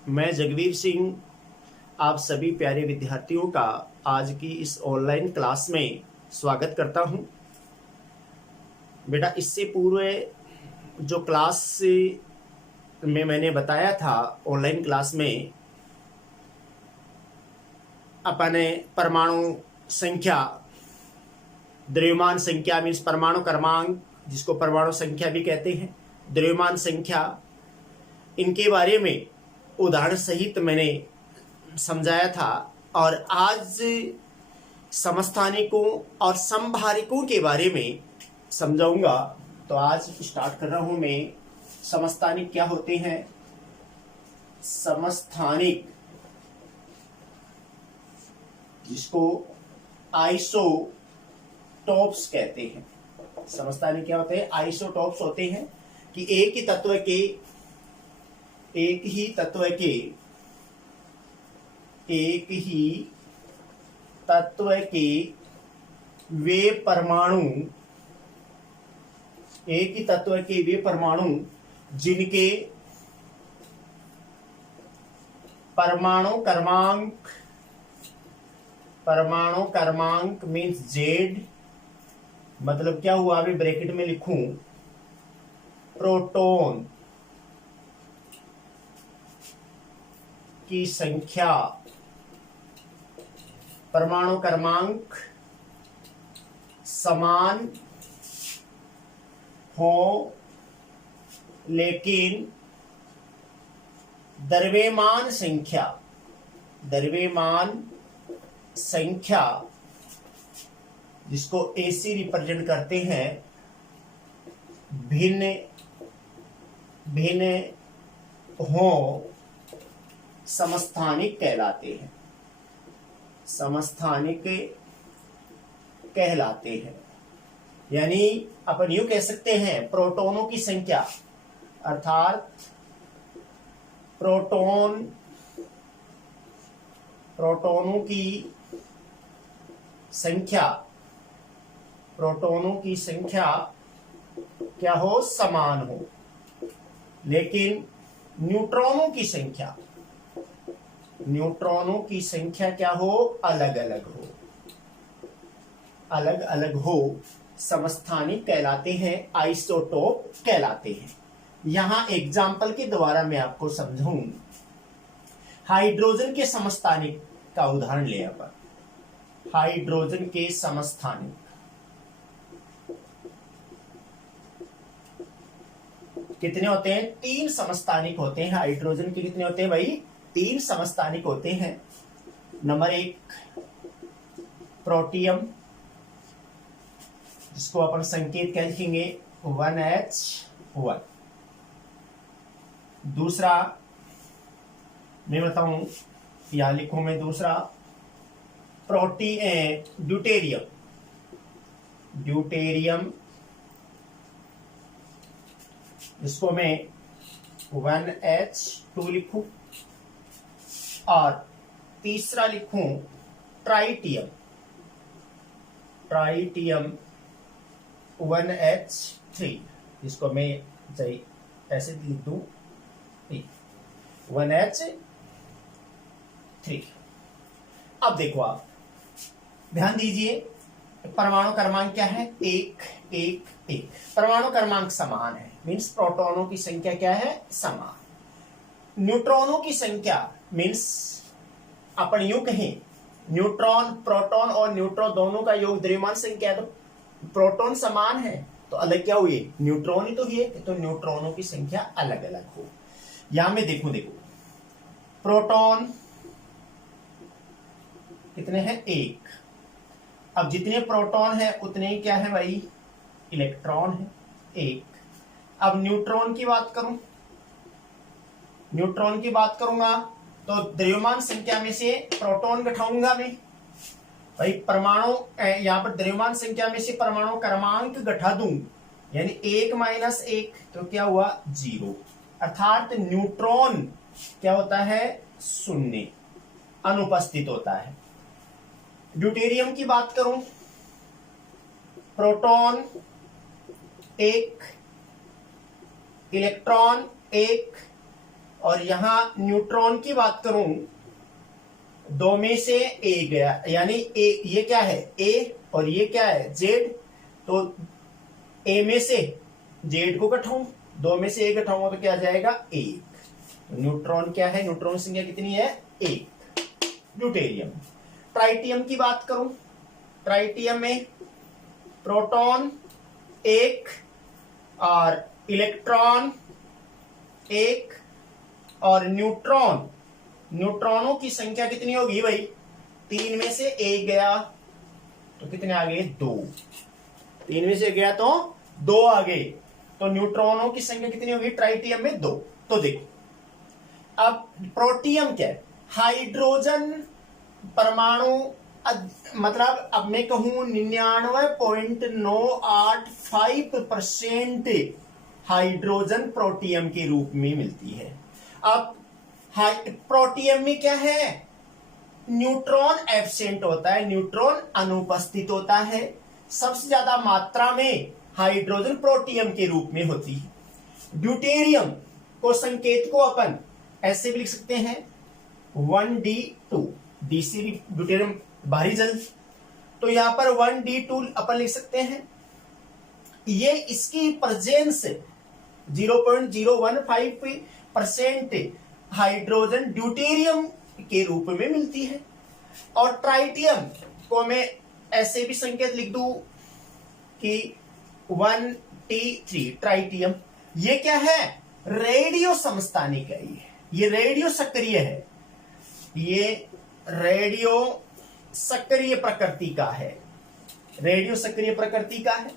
मैं जगवीर सिंह आप सभी प्यारे विद्यार्थियों का आज की इस ऑनलाइन क्लास में स्वागत करता हूं। बेटा, इससे पूर्व जो क्लास में मैंने बताया था, ऑनलाइन क्लास में अपने परमाणु संख्या, द्रव्यमान संख्या मीन्स परमाणु क्रमांक, जिसको परमाणु संख्या भी कहते हैं, द्रव्यमान संख्या, इनके बारे में उदाहरण सहित मैंने समझाया था। और आज समस्थानिकों और समभारिकों के बारे में समझाऊंगा। तो आज स्टार्ट कर रहा हूं मैं। समस्थानिक क्या होते हैं? समस्थानिक, जिसको आइसोटॉप्स कहते हैं। समस्थानिक क्या होते हैं? आइसोटॉप्स होते हैं कि एक ही तत्व के वे परमाणु जिनके परमाणु क्रमांक मीन्स जेड, मतलब क्या हुआ, अभी ब्रैकेट में लिखूं, प्रोटॉन की संख्या, परमाणु क्रमांक समान हो लेकिन द्रव्यमान संख्या जिसको एसी रिप्रेजेंट करते हैं, भिन्न हो, समस्थानिक कहलाते हैं। यानी अपन यूं कह सकते हैं, प्रोटॉनों की संख्या, अर्थात प्रोटॉनों की संख्या क्या हो? समान हो, लेकिन न्यूट्रॉनों की संख्या क्या हो? अलग अलग हो, समस्थानिक कहलाते हैं, आइसोटोप कहलाते हैं। यहां एग्जाम्पल के द्वारा मैं आपको समझाऊं। हाइड्रोजन के समस्थानिक का उदाहरण ले अपन। हाइड्रोजन के समस्थानिक कितने होते हैं? 3 समस्थानिक होते हैं। हाइड्रोजन के कितने होते हैं भाई? 3 समस्थानिक होते हैं। नंबर 1 प्रोटियम, जिसको अपन संकेत क्या लिखेंगे? 1H1। दूसरा मैं बताऊं, या लिखूं मैं दूसरा, ड्यूटेरियम, जिसको मैं 1H2 लिखूं। और तीसरा लिखूं ट्राइटियम 1H3, जिसको मैं ऐसे लिख दूं 1H3। अब देखो, आप ध्यान दीजिए, परमाणु क्रमांक क्या है? 1 1 1। परमाणु क्रमांक समान है, मीन्स प्रोटॉनों की संख्या क्या है? समान। न्यूट्रॉनों की संख्या मीन्स अपन यूं कहें, न्यूट्रॉन, प्रोटॉन और न्यूट्रॉन दोनों का योग द्रव्यमान संख्या। तो प्रोटॉन समान है तो अलग क्या हुए? न्यूट्रॉन ही तो हुए। तो न्यूट्रॉनों की संख्या अलग अलग हो। यहां में देखो प्रोटॉन कितने हैं? 1। अब जितने प्रोटॉन है उतने ही क्या है भाई? इलेक्ट्रॉन है, 1। अब न्यूट्रॉन की बात करूंगा तो द्रव्यमान संख्या में से प्रोटॉन घटाऊंगा मैं भाई। परमाणु, यहां पर द्रव्यमान संख्या में से परमाणु क्रमांक घटा दूं, यानी 1 - 1 तो क्या हुआ? 0। अर्थात न्यूट्रॉन क्या होता है? 0, अनुपस्थित होता है। ड्यूटेरियम की बात करूं, प्रोटॉन 1, इलेक्ट्रॉन 1, और यहां न्यूट्रॉन की बात करूं, दो में से ए गया, यानी ए, ये क्या है ए और ये क्या है जेड, तो ए में से जेड को घटाऊं, दो में से ए घटाऊंगा तो क्या आ जाएगा एक। तो न्यूट्रॉन क्या है, न्यूट्रॉन की संख्या कितनी है एक। ड्यूटेरियम। ट्राइटियम की बात करूं, ट्राइटियम में प्रोटॉन एक और इलेक्ट्रॉन एक और न्यूट्रॉन, न्यूट्रॉनों की संख्या कितनी होगी भाई, तीन में से एक गया तो कितने आ गए दो, तीन में से गया तो दो आ गए, तो न्यूट्रॉनों की संख्या कितनी होगी ट्राइटियम में दो। तो देखो अब प्रोटियम क्या है, हाइड्रोजन परमाणु, मतलब अब मैं कहूं 99.985% हाइड्रोजन प्रोटियम के रूप में मिलती है। अब प्रोटियम में क्या है, न्यूट्रॉन एब्सेंट होता है, न्यूट्रॉन अनुपस्थित होता है, सबसे ज्यादा मात्रा में हाइड्रोजन प्रोटियम के रूप में होती है। ड्यूटेरियम को संकेत को अपन ऐसे भी लिख सकते हैं 1d2, डी से भी ड्यूटेरियम भारी जल, तो यहां पर 1d2 अपन लिख सकते हैं। ये इसकी प्रेजेंस 0.015% हाइड्रोजन ड्यूटेरियम के रूप में मिलती है। और ट्राइटियम को मैं ऐसे भी संकेत लिख दूं कि 1t3 ट्राइटियम, ये क्या है रेडियो समस्थानिक है, ये रेडियो सक्रिय है, ये रेडियो सक्रिय प्रकृति का है, रेडियो सक्रिय प्रकृति का है।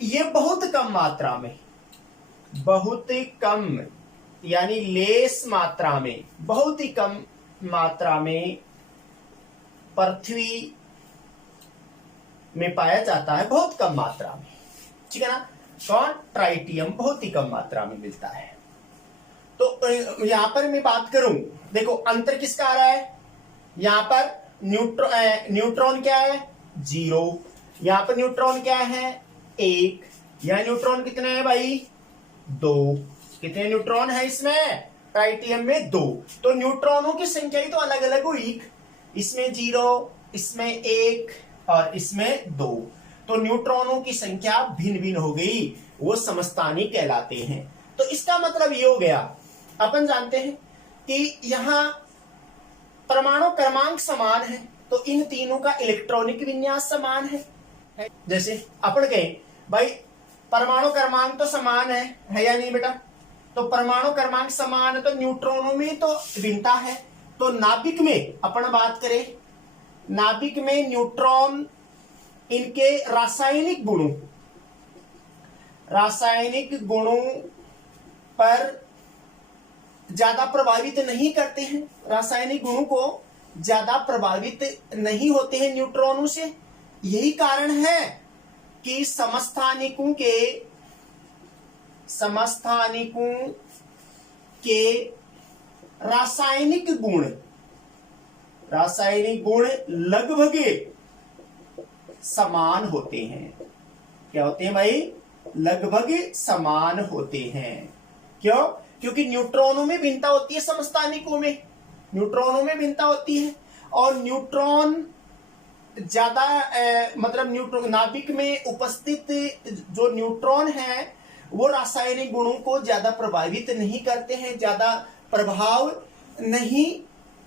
ये बहुत कम मात्रा में, बहुत ही कम यानी लेस मात्रा में, बहुत ही कम मात्रा में पृथ्वी में पाया जाता है, बहुत कम मात्रा में, ठीक है ना। कौन, ट्राइटियम बहुत ही कम मात्रा में मिलता है। तो यहां पर मैं बात करूं, देखो अंतर किसका आ रहा है, यहां पर न्यूट्रॉन क्या है जीरो, यहां पर न्यूट्रॉन क्या है एक, यहां न्यूट्रॉन कितने हैं भाई दो, कितने न्यूट्रॉन है इसमें ट्राइटियम में दो, तो न्यूट्रॉनों की संख्या ही तो अलग अलग हुई, इसमें जीरो, इसमें एक और इसमें दो, तो न्यूट्रॉनों की संख्या भिन्न भिन्न हो गई, वो समस्थानिक कहलाते हैं। तो इसका मतलब ये हो गया, अपन जानते हैं कि यहां परमाणु क्रमांक समान है, तो इन तीनों का इलेक्ट्रॉनिक विन्यास समान है। जैसे अपन कहे भाई परमाणु क्रमांक तो समान है या नहीं बेटा, तो परमाणु क्रमांक समान है तो न्यूट्रॉनों में तो भिन्नता है। तो नाभिक में अपन बात करें, नाभिक में न्यूट्रॉन इनके रासायनिक गुणों पर ज्यादा प्रभावित नहीं करते हैं, रासायनिक गुणों को ज्यादा प्रभावित नहीं होते हैं न्यूट्रॉनों से। यही कारण है कि समस्थानिकों के रासायनिक गुण लगभग समान होते हैं। क्या होते हैं भाई, लगभग समान होते हैं। क्यों, क्योंकि न्यूट्रॉनों में भिन्नता होती है, समस्थानिकों में न्यूट्रॉनों में भिन्नता होती है, और न्यूट्रॉन ज्यादा मतलब न्यूट्रॉन नाभिक में उपस्थित जो न्यूट्रॉन है वो रासायनिक गुणों को ज्यादा प्रभावित नहीं करते हैं, ज्यादा प्रभाव नहीं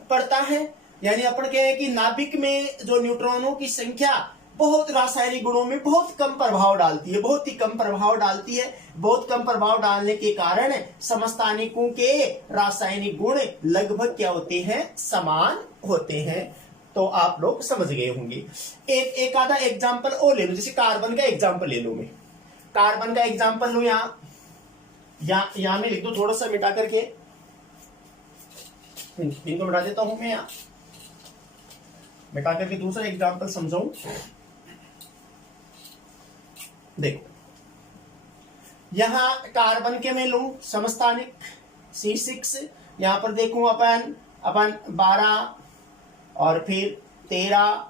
पड़ता है। यानी अपन कहें कि नाभिक में जो न्यूट्रॉनों की संख्या बहुत रासायनिक गुणों में बहुत कम प्रभाव डालती है, बहुत ही कम प्रभाव डालती है। बहुत कम प्रभाव डालने के कारण समस्थानिकों के रासायनिक गुण लगभग क्या होते हैं, समान होते हैं। तो आप लोग समझ गए होंगे। एक आधा एग्जांपल और ले लो, जैसे कार्बन का एग्जांपल ले लो, मैं कार्बन का एग्जांपल लू, यहां में लिख दो थोड़ा सा मिटा करके, इनको मिटा देता हूं मैं, यहां मिटा करके दूसरा एग्जांपल समझाऊं। देखो यहां कार्बन के में लू समस्थानिक C6, यहां पर देखूं अपन 12 और फिर 13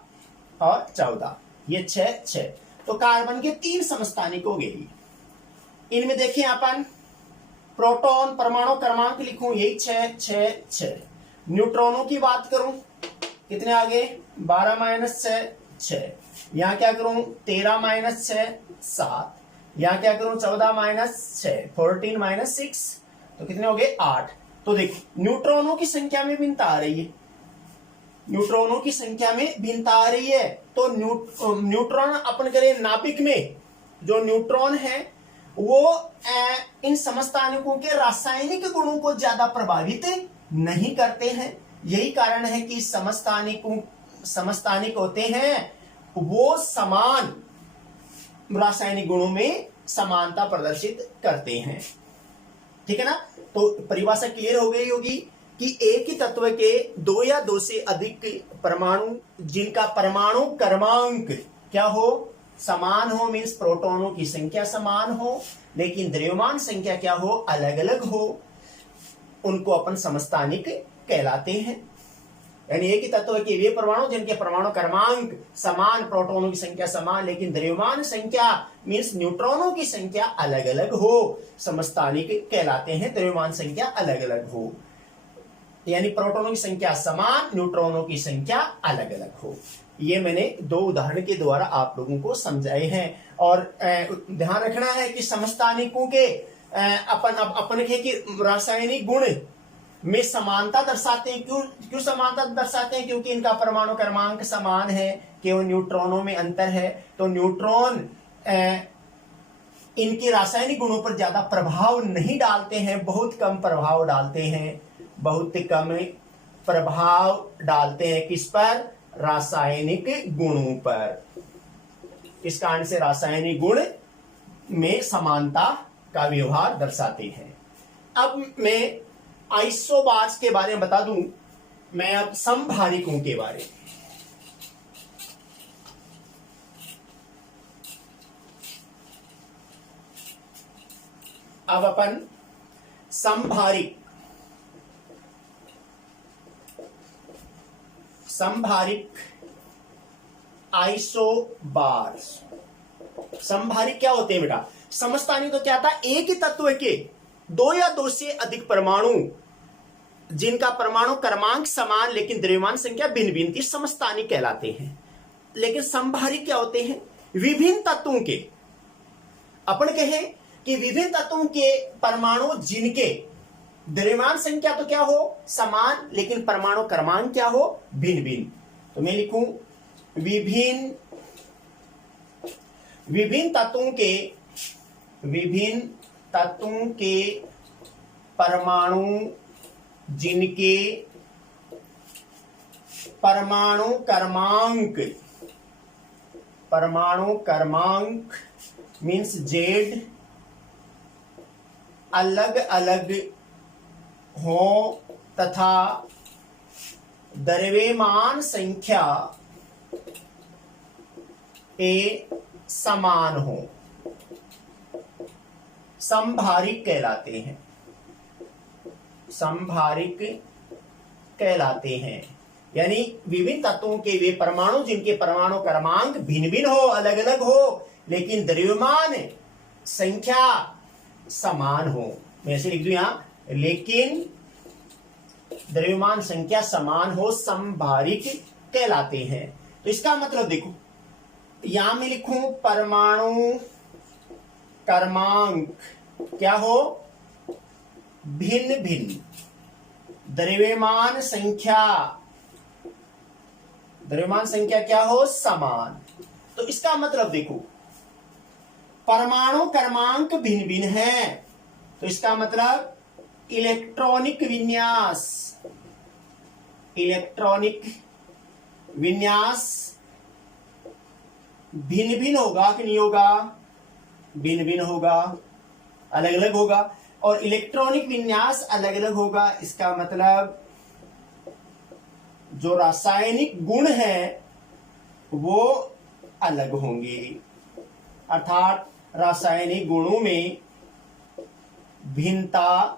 और 14, ये 6, तो कार्बन के 3 समस्थानिक हो गए। इनमें देखें अपन प्रोटॉन परमाणु क्रमांक लिखूं यही 6 6 6। न्यूट्रॉनों की बात करूं कितने आगे 12 माइनस 6 6। यहां क्या करूं 13 माइनस 6 7। यहां क्या करूं 14 माइनस 6 14 माइनस 6 तो कितने हो गए 8। तो देखिए न्यूट्रॉनों की संख्या में भिन्नता आ रही है, न्यूट्रॉनों की संख्या में भिन्नता आ रही है। तो न्यूट्रॉन अपन करें नाभिक में जो न्यूट्रॉन है वो इन समस्थानिकों के रासायनिक गुणों को ज्यादा प्रभावित नहीं करते हैं। यही कारण है कि समस्थानिक होते हैं वो समान रासायनिक गुणों में समानता प्रदर्शित करते हैं। ठीक है ना। तो परिभाषा क्लियर हो गई होगी कि एक ही तत्व के दो या दो से अधिक परमाणु जिनका परमाणु क्रमांक क्या हो समान हो, मीन्स प्रोटॉनों की संख्या समान हो लेकिन द्रव्यमान संख्या क्या हो अलग अलग हो, उनको अपन समस्थानिक कहलाते हैं। यानी एक ही तत्व के वे परमाणु जिनके परमाणु क्रमांक समान, प्रोटॉनों की संख्या समान लेकिन द्रव्यमान संख्या मीन्स न्यूट्रॉनों की संख्या अलग अलग हो, समस्थानिक कहलाते हैं। द्रव्यमान संख्या अलग अलग हो यानी प्रोटॉनों की संख्या समान, न्यूट्रॉनों की संख्या अलग अलग हो। ये मैंने दो उदाहरण के द्वारा आप लोगों को समझाए हैं। और ध्यान रखना है कि समस्थानिकों के अपन के रासायनिक गुण में समानता दर्शाते हैं। क्यों समानता दर्शाते हैं? क्योंकि इनका परमाणु क्रमांक समान है, केवल न्यूट्रॉनों में अंतर है। तो न्यूट्रॉन इनके रासायनिक गुणों पर ज्यादा प्रभाव नहीं डालते हैं, बहुत कम प्रभाव डालते हैं, बहुत कम प्रभाव डालते हैं। किस पर? रासायनिक गुणों पर। इस कारण से रासायनिक गुण में समानता का व्यवहार दर्शाते हैं। अब मैं आइसोबार्स के बारे में बता दूं, मैं अब समभारिकों के बारे में। अब अपन समभारिक आइसोबार्स। समभारिक क्या होते हैं बेटा? समस्थानिक तो क्या था? एक ही तत्व के दो या दो से अधिक परमाणु जिनका परमाणु क्रमांक समान लेकिन द्रव्यमान संख्या भिन्न भिन्न थी, समस्थानिक कहलाते हैं। लेकिन समभारिक क्या होते हैं? विभिन्न तत्वों के, अपन कहें कि विभिन्न तत्वों के परमाणु जिनके द्रव्यमान संख्या तो क्या हो समान लेकिन परमाणु क्रमांक क्या हो भिन्न भिन्न। तो मैं लिखूं विभिन्न तत्वों के परमाणु जिनके परमाणु क्रमांक मीन्स जेड अलग अलग हो तथा द्रव्यमान संख्या ए समान हो, समभारिक कहलाते हैं। समभारिक कहलाते हैं यानी विभिन्न तत्वों के वे परमाणु जिनके परमाणु क्रमांक भिन्न भिन्न हो, अलग अलग हो लेकिन द्रव्यमान संख्या समान हो। मैं ऐसे लिख दूं यहां, लेकिन द्रव्यमान संख्या समान हो, समभारिक कहलाते हैं। तो इसका मतलब देखो, यहां मैं लिखूं परमाणु क्रमांक क्या हो भिन्न भिन्न, द्रव्यमान संख्या क्या हो समान। तो इसका मतलब देखो परमाणु क्रमांक भिन्न भिन्न है, तो इसका मतलब इलेक्ट्रॉनिक विन्यास भिन्न भिन्न होगा कि नहीं होगा? भिन्न भिन्न होगा, अलग अलग होगा। और इलेक्ट्रॉनिक विन्यास अलग अलग होगा, इसका मतलब जो रासायनिक गुण है वो अलग होंगे, अर्थात रासायनिक गुणों में भिन्नता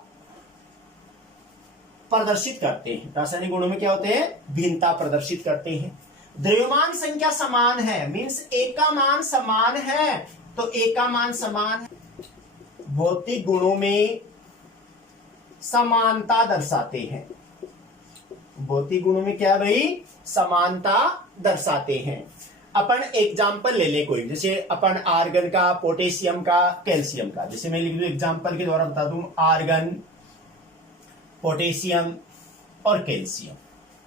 प्रदर्शित करते हैं। रासायनिक गुणों में क्या होते हैं? भिन्नता प्रदर्शित करते हैं। द्रव्यमान संख्या समान है, मीन्स एक का मान समान है, तो एक का मान समान है। भौतिक गुणों में समानता दर्शाते हैं। भौतिक गुणों में क्या भाई, समानता दर्शाते हैं। अपन एग्जाम्पल ले ले कोई, जैसे अपन आर्गन का, पोटेशियम का, कैल्शियम का, जैसे मैं लिख दूं एग्जाम्पल के द्वारा बता दूं, आर्गन, पोटेशियम और कैल्शियम।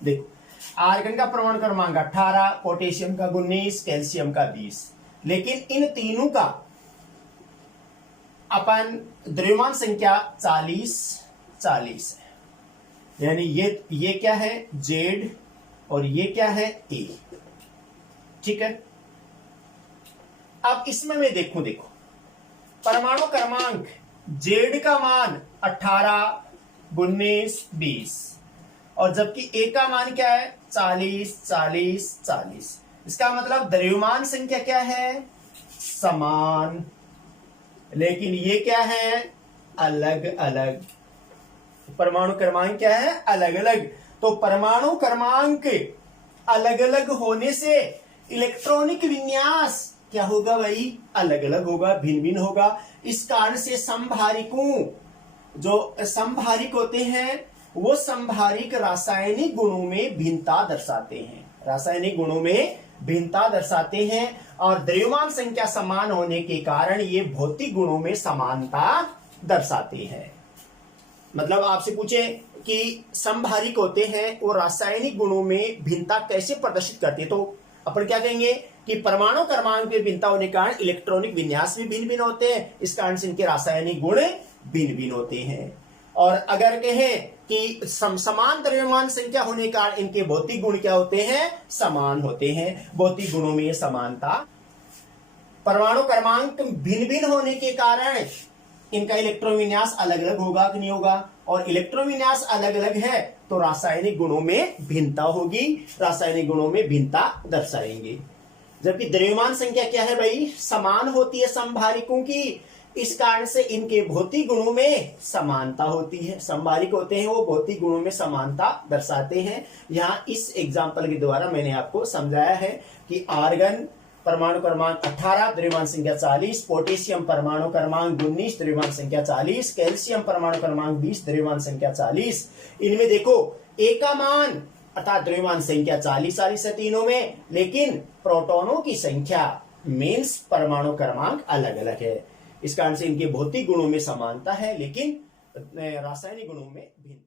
देखो आर्गन का परमाणु क्रमांक 18, पोटेशियम का 19, कैल्शियम का 20, लेकिन इन तीनों का अपन द्रव्यमान संख्या 40 है। यानी ये क्या है, जेड, और ये क्या है, ए। ठीक है। अब इसमें मैं देखो परमाणु क्रमांक जेड का मान 18, 19, 20, और जबकि ए का मान क्या है, 40। इसका मतलब द्रव्यमान संख्या क्या है, समान, लेकिन ये क्या है, अलग अलग। परमाणु क्रमांक क्या है, अलग अलग। तो परमाणु क्रमांक अलग अलग होने से इलेक्ट्रॉनिक विन्यास क्या होगा भाई, अलग अलग होगा, भिन्न भिन्न होगा। इस कारण से समभारिकों, जो समभारिक होते हैं वो समभारिक रासायनिक गुणों में भिन्नता दर्शाते हैं, रासायनिक गुणों में भिन्नता दर्शाते हैं। और द्रव्यमान संख्या समान होने के कारण ये भौतिक गुणों में समानता दर्शाते हैं। मतलब आपसे पूछे कि समभारिक होते हैं वो रासायनिक गुणों में भिन्नता कैसे प्रदर्शित करते हैं, तो अपन क्या कहेंगे कि परमाणु क्रमांक में भिन्नता होने के कारण इलेक्ट्रॉनिक विन्यास भी भिन्न भिन्न होते हैं, इस कारण से इनके रासायनिक गुण भिन्न भिन्न होते हैं। और अगर कहें कि समान द्रव्यमान संख्या होने के कारण इनके भौतिक गुण क्या होते हैं, समान होते हैं। भौतिक गुणों में समानता। परमाणु क्रमांक भिन्न भिन्न होने के कारण इनका इलेक्ट्रॉन विन्यास अलग अलग होगा कि नहीं होगा, और इलेक्ट्रॉन विन्यास अलग अलग है तो रासायनिक गुणों में भिन्नता होगी, रासायनिक गुणों में भिन्नता दर्शाएंगे। जबकि द्रव्यमान संख्या क्या है भाई, समान होती है समभारिकों की, इस कारण से इनके भौतिक गुणों में समानता होती है। समभारिक होते हैं वो भौतिक गुणों में समानता दर्शाते हैं। यहाँ इस एग्जाम्पल के द्वारा मैंने आपको समझाया है कि आर्गन परमाणु क्रमांक 18, द्रव्यमान संख्या 40, पोटेशियम परमाणु क्रमांक 19, द्रव्यमान संख्या 40, कैल्शियम परमाणु क्रमांक 20, द्रव्यमान संख्या 40। इनमें देखो ए का मान अर्थात द्रव्यमान संख्या 40 है तीनों में, लेकिन प्रोटॉनों की संख्या मीन्स परमाणु क्रमांक अलग अलग है। इस कारण से इनके भौतिक गुणों में समानता है, लेकिन रासायनिक गुणों में भिन्न।